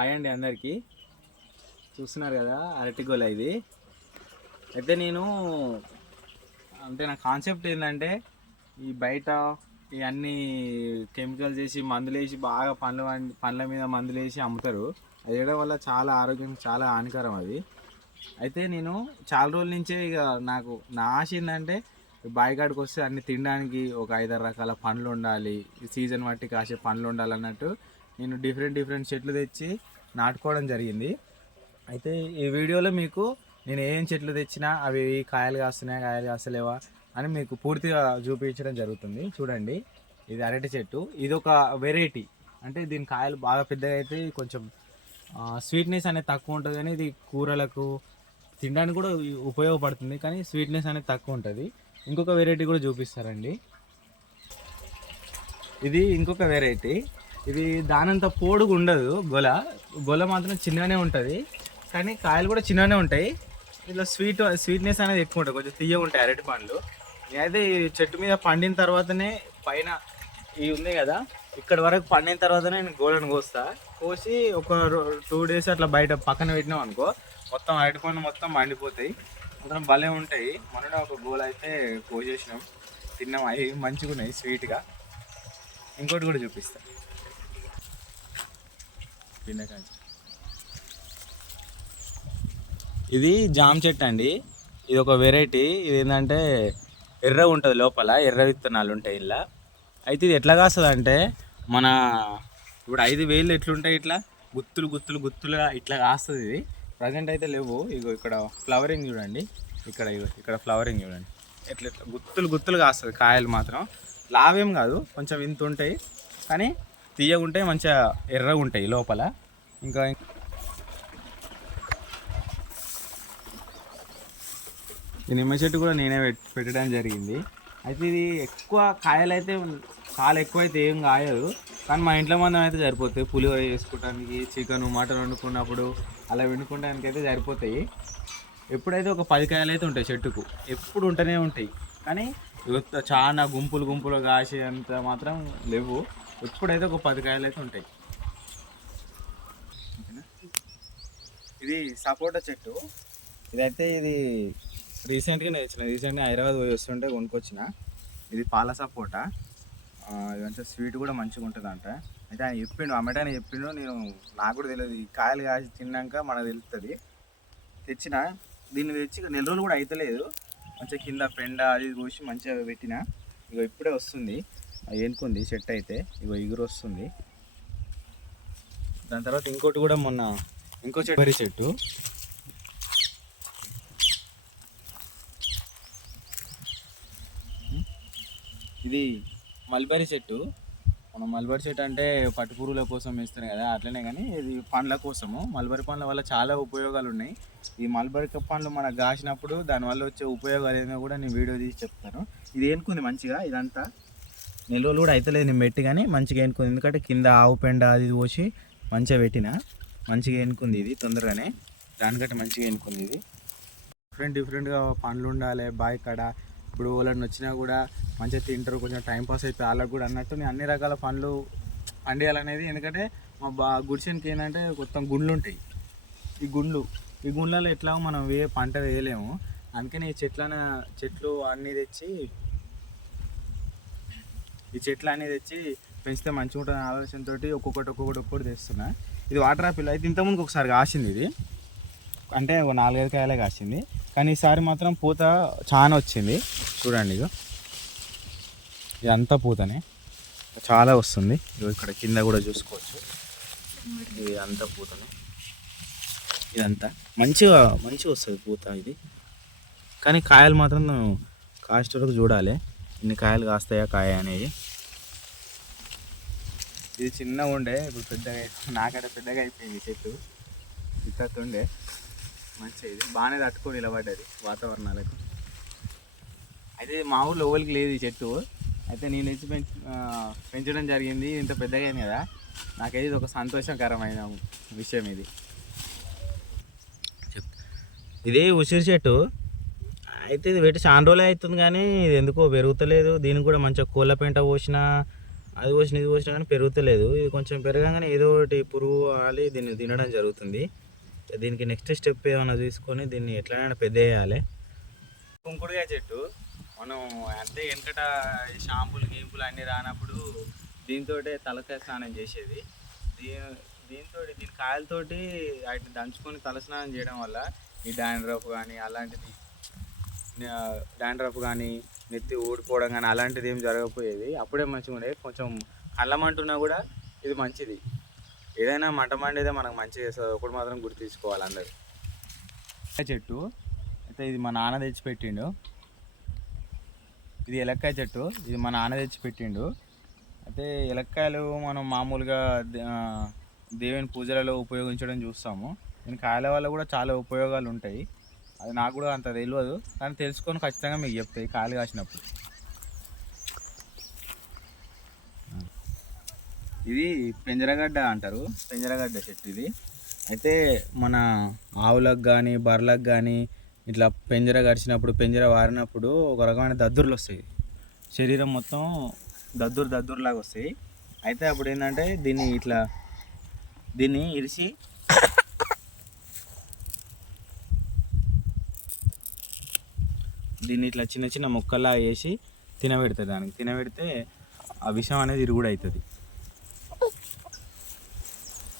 Hi అండి అందరికీ. చూస్తున్నారు కదా అరటి గోల ఇది. అయితే నేను అంటే నా కాన్సెప్ట్ ఏంటంటే ఈ బయట ఈ అన్ని కెమికల్స్ వేసి మందులు వేసి బాగా పండ్ల పండ్ల మీద మందులు వేసి అమ్ముతారు. అది వేయడం వల్ల చాలా ఆరోగ్యం చాలా హానికరం అది. అయితే నేను చాలా రోజుల నుంచే ఇక నాకు నా ఆశ ఏంటంటే బాయికాడికి వస్తే అన్ని తినడానికి ఒక ఐదారు రకాల పండ్లు ఉండాలి. సీజన్ బట్టి కాసే పండ్లు ఉండాలి అన్నట్టు నేను డిఫరెంట్ డిఫరెంట్ చెట్లు తెచ్చి నాటుకోవడం జరిగింది. అయితే ఈ వీడియోలో మీకు నేను ఏం చెట్లు తెచ్చినా అవి కాయలు కాస్తున్నాయా కాయలు కాస్తలేవా అని మీకు పూర్తిగా చూపించడం జరుగుతుంది. చూడండి ఇది అరటి చెట్టు. ఇది ఒక వెరైటీ అంటే దీని కాయలు బాగా పెద్దగా అయితే కొంచెం స్వీట్నెస్ అనేది తక్కువ ఉంటుంది కానీ ఇది కూరలకు తినడానికి కూడా ఉపయోగపడుతుంది కానీ స్వీట్నెస్ అనేది తక్కువ ఉంటుంది. ఇంకొక వెరైటీ కూడా చూపిస్తారండి ఇది ఇంకొక వెరైటీ ఇది దానంత పోడుగా ఉండదు. గొల గొల మాత్రం చిన్నగానే ఉంటుంది. కానీ కాయలు కూడా చిన్నగానే ఉంటాయి. ఇట్లా స్వీట్ స్వీట్నెస్ అనేది ఎక్కువ ఉంటుంది. కొంచెం తీయగా ఉంటాయి అరటి పండ్లు. నేనైతే ఈ చెట్టు మీద పండిన తర్వాతనే పైన ఇవి ఉంది కదా ఇక్కడ వరకు పండిన తర్వాతనే నేను గోలను కోస్తా. కోసి ఒక టూ డేస్ అట్లా బయట పక్కన పెట్టినాం అనుకో మొత్తం అరటి పండ్లు మొత్తం మండిపోతాయి మొత్తం భలే ఉంటాయి. మొన్న ఒక గోల అయితే కోసేసినాం. తిన్నాం. అవి మంచిగా ఉన్నాయి స్వీట్గా ఇంకోటి కూడా చూపిస్తాను తిన్నకాంచి ఇది జామ చెట్టు అండి. ఇది ఒక వెరైటీ. ఇది ఏంటంటే ఎర్ర ఉంటుంది లోపల. ఎర్ర విత్తనాలు ఉంటాయి ఇలా అయితే ఇది ఎట్లా కాస్తుంది అంటే మన ఇప్పుడు ఐదు వేలు ఎట్లుంటాయి ఇట్లా? గుత్తులు గుత్తులు గుత్తులుగా ఇట్లా కాస్తుంది ఇది. ప్రజెంట్ అయితే లేవు. ఇగో ఇక్కడ ఫ్లవరింగ్ చూడండి. ఇక్కడ ఇగో ఇక్కడ ఫ్లవరింగ్ చూడండి. ఎట్లా గుత్తులు గుత్తులు కాస్తుంది కాయలు మాత్రం. లావేం కాదు. కొంచెం ఇంత ఉంటాయి. కానీ తీయగా ఉంటే మంచిగా ఎర్రగా ఉంటాయి లోపల. ఇంకా ఈ నిమ్మ చెట్టు కూడా నేనే పెట్టడం జరిగింది. అయితే ఇది ఎక్కువ కాయలు అయితే చాలా ఎక్కువ అయితే ఏం కాయదు. కానీ మా ఇంట్లో మందం అయితే సరిపోతాయి. పులిహోర చేసుకోవడానికి చికెన్ మటన్ వండుకున్నప్పుడు అలా వండుకోవడానికి అయితే సరిపోతాయి. ఎప్పుడైతే ఒక పది కాయలు అయితే ఉంటాయి చెట్టుకు. ఎప్పుడు ఉంటూనే ఉంటాయి. కానీ చాలా గుంపులు గుంపులు కాసే అంత మాత్రం లేవు. ఎప్పుడైతే ఒక పది కాయలు అయితే ఉంటాయి ఇది సపోటా చెట్టు. ఇదైతే ఇది రీసెంట్గా తెచ్చిన. రీసెంట్గా హైదరాబాద్ పోయి వస్తుంటే కొనుక్కొచ్చిన. ఇది పాల సపోటా. ఇదంతా స్వీట్ కూడా మంచిగా ఉంటుందంట. అయితే ఆయన చెప్పిండు అమ్మటాన్ని చెప్పిండు నేను నాకు కూడా తెలియదు ఈ కాయలు కాసి తిన్నాక మనకు తెలుస్తుంది తెచ్చిన దీన్ని తెచ్చి నెల రోజులు కూడా అవుతలేదు మంచిగా కింద పెండ అది పోసి కోసి మంచిగా పెట్టిన. ఇక ఇప్పుడే వస్తుంది. ఏనుకుంది చెట్టు అయితే. ఇగో ఇగురు వస్తుంది. దాని తర్వాత ఇంకోటి కూడా మొన్న ఇంకో చెట్టు. వరి చెట్టు. ఇది మల్బరీ చెట్టు. మనం మల్బరీ చెట్టు అంటే పట్టు పురుగుల కోసం వేస్తాం కదా అట్లనే కానీ ఇది పండ్ల కోసము. మల్బరీ పండ్ల వల్ల చాలా ఉపయోగాలు ఉన్నాయి. ఈ మల్బరీ పండ్లు మనకు కాసినప్పుడు దానివల్ల వచ్చే ఉపయోగాలు ఏమో కూడా నేను వీడియో తీసి చెప్తాను. ఇది ఏనుకుంది మంచిగా ఇదంతా. నెల రోజులు కూడా అవుతలేదు నేను పెట్టి కానీ మంచిగా ఎన్నుకుంది ఎందుకంటే కింద ఆవు పెండ అది పోసి మంచిగా పెట్టిన. మంచిగా ఎన్నుకుంది ఇది తొందరగానే. దానికంటే మంచిగా ఎన్నుకుంది ఇది. డిఫరెంట్ డిఫరెంట్గా పండ్లు ఉండాలి బాయ్ కాడ. ఇప్పుడు వాళ్ళని వచ్చినా కూడా మంచిగా తింటారు కొంచెం టైం పాస్ అయితే వాళ్ళకి కూడా అన్నట్టు నేను అన్ని రకాల పండ్లు పండియాలనేది. ఎందుకంటే మా బా గుడిసెనికి ఏంటంటే మొత్తం గుండ్లు ఉంటాయి. ఈ గుండ్లు ఈ గుండ్లలో ఎట్లా మనం ఏ పంట వేయలేము. అందుకని ఈ చెట్లన చెట్లు అన్నీ తెచ్చి ఈ చెట్లు అనేది తెచ్చి పెంచితే మంచిగా ఉంటుంది ఆలోచనతో ఒక్కొక్కటి ఒక్కొక్కటి ఒక్కొక్కటి తెస్తున్నా. ఇది వాటర్ ఆపిల్ అయితే ఇంతకుముందు ఒకసారి కాసింది ఇది. అంటే ఒక నాలుగైదు కాయలే కాసింది. కానీ ఈసారి మాత్రం పూత చాలా వచ్చింది. చూడండి ఇక ఇదంతా పూతనే. చాలా వస్తుంది. ఇగో ఇక్కడ కింద కూడా చూసుకోవచ్చు. ఇది అంతా పూతనే. ఇదంతా. మంచిగా మంచిగా వస్తుంది పూత ఇది. కానీ కాయలు మాత్రం కాస్ట్ వరకు చూడాలి. ఇన్ని కాయలు కాస్తాయా కాయ అనేది. ఇది చిన్నగా ఉండే ఇప్పుడు పెద్దగా అయి- పెద్దగా అయిపోయింది చెట్టు. ఇంత ఉండే మంచిగా ఇది. బాగానే తట్టుకొని నిలబడ్డది వాతావరణాలకు. అయితే మా ఊళ్ళో ఎవరికి లేదు ఈ చెట్టు. అయితే నేను తెచ్చి పెంచ పెంచడం జరిగింది. ఇంత పెద్దగా అయింది కదా. నాకైతే ఇది ఒక సంతోషకరమైన విషయం ఇది. చెప్ ఇది ఉసిరి చెట్టు. అయితే ఇది పెట్టి చాలా రోజులే అవుతుంది కానీ ఇది ఎందుకో పెరుగుతలేదు. దీనికి కూడా మంచిగా కోళ్ళ పెంట పోసిన అది పోసిన ఇది పోసినా కానీ పెరుగుతలేదు. ఇది కొంచెం పెరగగానే ఏదో ఒకటి పురుగు ఆలి దీన్ని తినడం జరుగుతుంది. దీనికి నెక్స్ట్ స్టెప్ ఏమైనా తీసుకొని దీన్ని ఎట్లైనా పెద్ద వేయాలి కుంకుడుగా చెట్టు. మనం అంటే వెనకట ఈ షాంపులు గీంపులు అన్నీ రానప్పుడు దీంతో తలకాయ స్నానం చేసేది. దీ దీంతో దీని కాయలతోటి వాటిని దంచుకొని తల స్నానం చేయడం వల్ల ఈ డాండ్రఫ్ కానీ అలాంటిది డాండ్రఫ్ కానీ నెత్తి ఊడిపోవడం కానీ అలాంటిది ఏం జరగకపోయేది. అప్పుడే మంచిగా ఉండేది. కొంచెం అల్లమంటున్నా కూడా ఇది మంచిది. ఏదైనా మంట మండేదే మనకు మంచిగా చేస్తుంది. ఒకటి మాత్రం గుర్తించుకోవాలి అందరు. చెట్టు. అయితే ఇది మా నాన్న తెచ్చిపెట్టిండు ఇది ఎలక్కాయ చెట్టు. ఇది మా నాన్న తెచ్చి పెట్టిండు. అయితే ఎలక్కాయలు మనం మామూలుగా దేవుని పూజలలో ఉపయోగించడం చూస్తాము. దీని కాయల వల్ల కూడా చాలా ఉపయోగాలు ఉంటాయి. అది నాకు కూడా అంత తెలియదు కానీ తెలుసుకొని ఖచ్చితంగా మీకు చెప్తాయి కాలు కాసినప్పుడు. ఇది పెంజరగడ్డ అంటారు. పెంజరగడ్డ చెట్టు ఇది. అయితే మన ఆవులకు కానీ బర్రెలకు కానీ ఇట్లా పెంజర గడిచినప్పుడు పెంజర వారినప్పుడు ఒక రకమైన దద్దుర్లు వస్తాయి. శరీరం మొత్తం దద్దురు దద్దురులాగా వస్తాయి. అయితే అప్పుడు ఏంటంటే దీన్ని ఇట్లా దీన్ని ఇరిసి దీన్ని ఇట్లా చిన్న చిన్న ముక్కల్లా వేసి తినబెడతాయి దానికి. తినబెడితే ఆ విషం అనేది ఇరుగుడు అవుతుంది.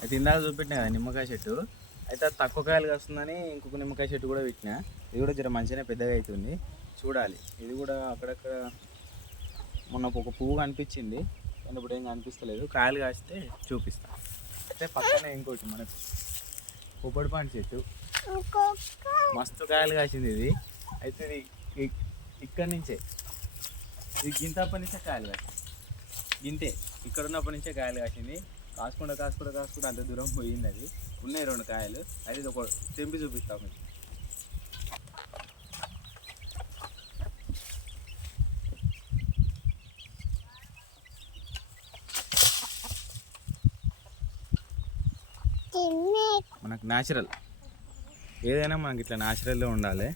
అయితే ఇందాక చూపెట్టిన కదా నిమ్మకాయ చెట్టు. అయితే అది తక్కువ కాయలు వస్తుందని ఇంకొక నిమ్మకాయ చెట్టు కూడా పెట్టిన. ఇది కూడా జర మంచిగానే పెద్దగా అవుతుంది. చూడాలి. ఇది కూడా అక్కడక్కడ మొన్న ఒక పువ్వు కనిపించింది. కానీ ఇప్పుడు ఏం కనిపిస్తలేదు. కాయలు కాస్తే చూపిస్తా. అయితే పక్కనే ఇంకోటి మనకు పొప్పడి పండు చెట్టు. మస్తు కాయలు కాసింది ఇది. అయితే ఇది ఇక్కడి నుంచే. ఇది గింతప్పటి నుంచే కాయలు కాసింది. గింతే. ఇక్కడ ఉన్నప్పటి నుంచే కాయలు కాసింది. కాసుకుంటా కాసుకుంటా కాసుకుంటా అంత దూరం పోయింది అది. ఉన్నాయి రెండు కాయలు. అయితే ఇది ఒక తెంపి చూపిస్తాం మీకు. మనకు న్యాచురల్. ఏదైనా మనకి ఇట్లా న్యాచురల్లో ఉండాలి.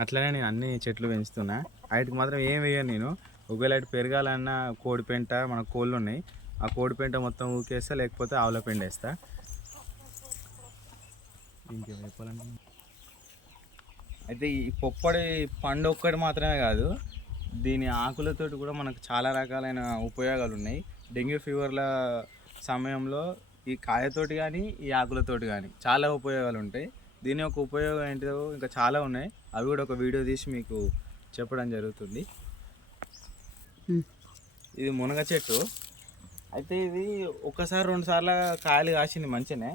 అట్లనే నేను అన్ని చెట్లు పెంచుతున్నా. వాటికి మాత్రం ఏం వేయను నేను. ఒకవేళ అటు పెరగాలన్నా కోడి పెంట మన కోళ్ళు ఉన్నాయి. ఆ కోడి పెంట మొత్తం ఊకేస్తా లేకపోతే ఆవుల పెండ వేస్తా. ఇంకేం చెప్పాలంటే? అయితే ఈ పొప్పడి పండు ఒక్కటి మాత్రమే కాదు దీని ఆకులతోటి కూడా మనకు చాలా రకాలైన ఉపయోగాలు ఉన్నాయి. డెంగ్యూ ఫీవర్ల సమయంలో ఈ కాయతోటి కానీ ఈ ఆకులతోటి కానీ చాలా ఉపయోగాలు ఉంటాయి. దీని యొక్క ఉపయోగం ఏంటో ఇంకా చాలా ఉన్నాయి. అవి కూడా ఒక వీడియో తీసి మీకు చెప్పడం జరుగుతుంది. ఇది మునగ చెట్టు. అయితే ఇది ఒకసారి రెండు సార్లు కాయలు కాసింది మంచిగానే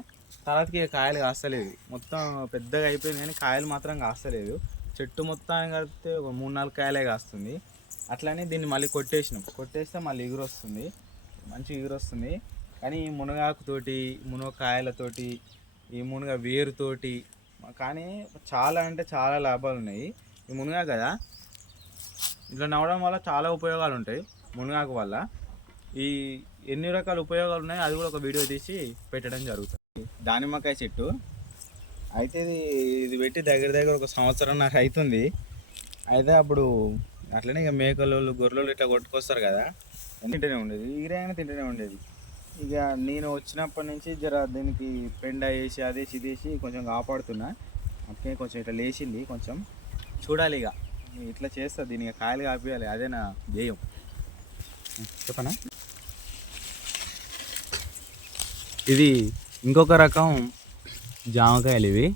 తర్వాతకి కాయలు కాస్తలేదు. మొత్తం పెద్దగా అయిపోయింది కానీ కాయలు మాత్రం కాస్తలేదు. చెట్టు మొత్తం కలిపితే ఒక మూడు నాలుగు కాయలే కాస్తుంది. అట్లనే దీన్ని మళ్ళీ కొట్టేసినాం. కొట్టేస్తే మళ్ళీ ఎగురు వస్తుంది. మంచి ఎగురు వస్తుంది. కానీ ఈ మునగాకుతోటి మునగకాయలతోటి ఈ మునగ వేరుతోటి కానీ చాలా అంటే చాలా లాభాలు ఉన్నాయి. ఈ మునగాకు కదా? ఇట్లా నవ్వడం వల్ల చాలా ఉపయోగాలు ఉంటాయి మునగాకు వల్ల. ఈ ఎన్ని రకాల ఉపయోగాలు ఉన్నాయి అది కూడా ఒక వీడియో తీసి పెట్టడం జరుగుతుంది. దానిమ్మకాయ చెట్టు. అయితే ఇది ఇది పెట్టి దగ్గర దగ్గర ఒక సంవత్సరం నాకు అవుతుంది అయితే అప్పుడు అట్లనే ఇక మేకలు గొర్రెలు ఇట్లా కొట్టుకొస్తారు కదా. తింటూనే ఉండేది. ఈరైనా తింటూనే ఉండేది. ఇక నేను వచ్చినప్పటి నుంచి జర దీనికి పెండ వేసి అదేసి ఇదేసి కొంచెం కాపాడుతున్నా. అందుకే కొంచెం ఇట్లా లేచింది కొంచెం చూడాలి ఇక. ఇట్లా చేస్తా దీనికి కాయలు కాపియాలి అదే నా ధ్యేయం. చెప్పనా? ఇది ఇంకొక రకం జామకాయలు ఇవి.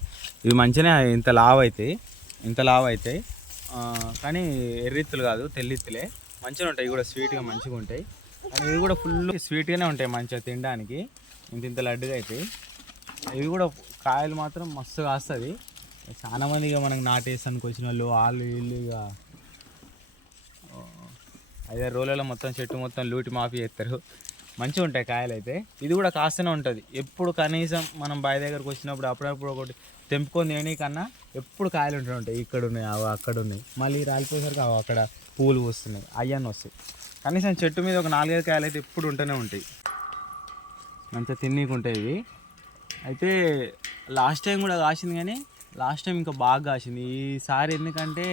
ఇవి మంచిగా ఇంత లావ్ అవుతాయి ఇంత లావ్ అవుతాయి కానీ ఎర్రిత్తులు కాదు తెల్లిత్తులే. మంచిగా ఉంటాయి కూడా స్వీట్గా మంచిగా ఉంటాయి ఇవి కూడా ఫుల్ స్వీట్గానే ఉంటాయి మంచిగా తినడానికి. ఇంత ఇంత లడ్డుగా అవుతాయి ఇవి కూడా కాయలు మాత్రం మస్తు కాస్తుంది. చాలా మంది ఇక మనకు నాటేసానికి వచ్చిన వాళ్ళు వాళ్ళు వీళ్ళు ఇక ఐదారు రోజులలో మొత్తం చెట్టు మొత్తం లూటి మాఫీ చేస్తారు. మంచిగా ఉంటాయి కాయలు అయితే. ఇది కూడా కాస్తూనే ఉంటుంది. ఎప్పుడు కనీసం మనం బావి దగ్గరకు వచ్చినప్పుడు అప్పుడప్పుడు ఒకటి తెంపుకొని తినే కన్నా ఎప్పుడు కాయలు ఉంటూ ఉంటాయి. ఇక్కడ ఉన్నాయి అవి అక్కడ ఉన్నాయి మళ్ళీ రాలిపోయేసరికి అవి అక్కడ పూలు వస్తున్నాయి అయ్యన్న వస్తాయి. కనీసం చెట్టు మీద ఒక నాలుగైదు కాయలు అయితే ఎప్పుడు ఉంటూనే ఉంటాయి. మంచిగా తిన్నీకుంటాయి ఇవి. అయితే లాస్ట్ టైం కూడా కాసింది కానీ లాస్ట్ టైం ఇంకా బాగా కాసింది. ఈసారి ఎందుకంటే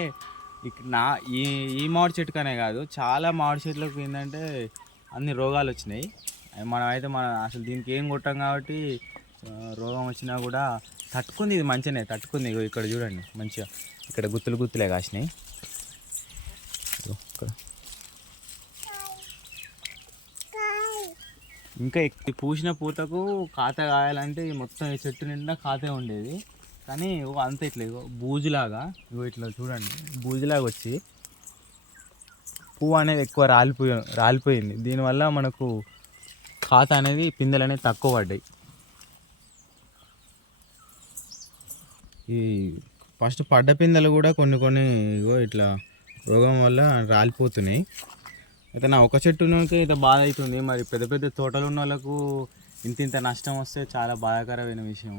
ఇక నా ఈ ఈ మామిడి చెట్టుకనే కాదు చాలా మామిడి చెట్లకు ఏంటంటే అన్ని రోగాలు వచ్చినాయి. మనం అయితే మనం అసలు దీనికి ఏం కొట్టాం కాబట్టి రోగం వచ్చినా కూడా తట్టుకుంది ఇది మంచిగానే తట్టుకుంది. ఇగో ఇక్కడ చూడండి మంచిగా ఇక్కడ గుత్తులు గుత్తులే కాసినాయి. ఇక్కడ. ఇంకా ఎక్- పూసిన పూతకు ఖాత కాయాలంటే మొత్తం ఈ చెట్టు నిండా కాతే ఉండేది. కానీ ఓ అంత ఇట్లా ఇగో బూజులాగా ఇగో ఇట్లా చూడండి బూజులాగా వచ్చి పువ్వు అనేది ఎక్కువ రాలిపోయి రాలిపోయింది. దీనివల్ల మనకు ఖాత అనేది పిందెలు అనేది తక్కువ పడ్డాయి. ఈ ఫస్ట్ పడ్డ పిందెలు కూడా కొన్ని కొన్ని ఇగో ఇట్లా రోగం వల్ల రాలిపోతున్నాయి. అయితే నా ఒక చెట్టునకి ఇంత బాధ అవుతుంది. మరి పెద్ద పెద్ద తోటలు ఉన్న వాళ్ళకు ఇంత ఇంత నష్టం వస్తే చాలా బాధాకరమైన విషయం.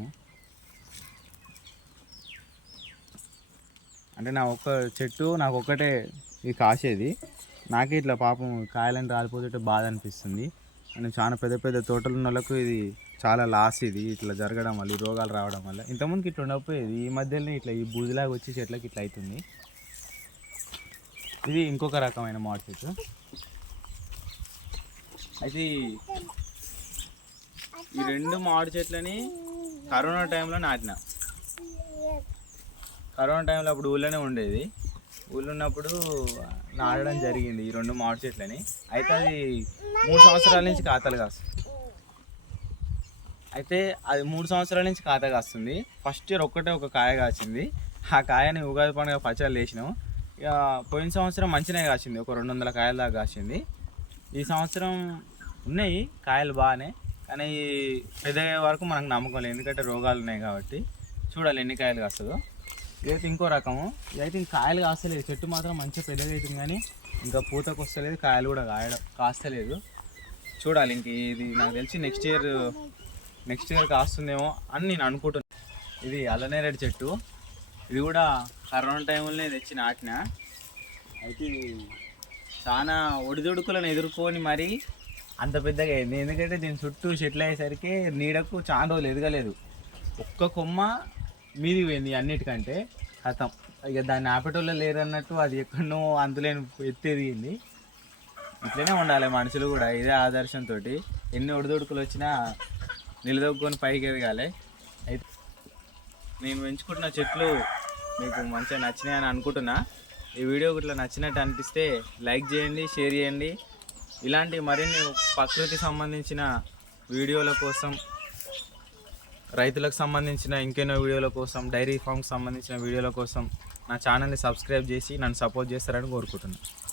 అంటే నా ఒక్క చెట్టు నాకు ఒక్కటే ఇది కాసేది. నాకే ఇట్లా పాపం కాయలని రాలిపోతుంటే బాధ అనిపిస్తుంది. నేను చాలా పెద్ద పెద్ద తోటలు ఉన్న వాళ్ళకు ఇది చాలా లాస్ ఇది. ఇట్లా జరగడం వల్ల ఈ రోగాలు రావడం వల్ల. ఇంతకుముందుకి ఇట్లా ఉండకపోయేది. ఈ మధ్యలోనే ఇట్లా ఈ బూజులాగా వచ్చి చెట్లకి ఇట్లా అవుతుంది. ఇది ఇంకొక రకమైన మామిడి చెట్టు. అయితే ఈ- రెండు మామిడి చెట్లని కరోనా టైంలో నాటిన. కరోనా టైంలో అప్పుడు ఊళ్ళోనే ఉండేది. ఊళ్ళో ఉన్నప్పుడు నాటడం జరిగింది ఈ రెండు మామిడి చెట్లని. అయితే అది మూడు సంవత్సరాల నుంచి ఖాతాలు కాస్తుంది. అయితే అది మూడు సంవత్సరాల నుంచి ఖాత కాస్తుంది. ఫస్ట్ ఇయర్ ఒక్కటే ఒక కాయ కాసింది ఆ కాయని ఉగాది పండుగ పచ్చళ్ళు వేసినాం. ఇక పోయిన సంవత్సరం మంచినే కాసింది ఒక రెండు వందల కాయల దాకా కాసింది ఈ సంవత్సరం ఉన్నాయి కాయలు బాగానే. కానీ ఈ పెద్ద వరకు మనకు నమ్మకం లేదు. ఎందుకంటే రోగాలు ఉన్నాయి కాబట్టి. చూడాలి ఎన్ని కాయలు కాస్తుందో. ఇదైతే ఇంకో రకము. ఇదైతే ఇంక కాయలు కాస్తలేదు. చెట్టు మాత్రం మంచిగా పెద్దగా అవుతుంది కానీ ఇంకా పూతకు వస్తలేదు. కాయలు కూడా కాయడం కాస్తలేదు. చూడాలి ఇంక ఇది నాకు తెలిసి నెక్స్ట్ ఇయర్ నెక్స్ట్ ఇయర్ కాస్తుందేమో అని నేను అనుకుంటున్నాను ఇది అల్లనేరేడు చెట్టు. ఇది కూడా కరోనా టైంలోనే తెచ్చి నాటిన. అయితే చాలా ఒడిదుడుకులను ఎదుర్కొని మరి అంత పెద్దగా అయింది. ఎందుకంటే దీని చుట్టూ చెట్లు అయ్యేసరికి నీడకు చాలా రోజులు ఎదగలేదు. ఒక్క కొమ్మ మీది పోయింది అన్నిటికంటే కథం. ఇక దాన్ని ఆపేటోళ్ళు లేరు అన్నట్టు అది ఎక్కడనో అందులేని ఎత్తేదిగింది ఇట్లనే ఉండాలి మనుషులు కూడా ఇదే ఆదర్శంతో ఎన్ని ఒడిదుడుకులు వచ్చినా నిలదొక్కుని పైకి ఎదగాలి. అయితే నేను పెంచుకుంటున్న చెట్లు మీకు మంచిగా నచ్చినాయని అనుకుంటున్నా. ఈ వీడియో ఇట్లా నచ్చినట్టు అనిపిస్తే లైక్ చేయండి షేర్ చేయండి. ఇలాంటి మరిన్ని ప్రకృతి సంబంధించిన వీడియోల కోసం రైతులకు సంబంధించిన ఇంకెన్నో వీడియోల కోసం డైరీ ఫామ్కి సంబంధించిన వీడియోల కోసం నా ఛానల్ని సబ్స్క్రైబ్ చేసి నన్ను సపోర్ట్ చేస్తారని కోరుకుంటున్నాను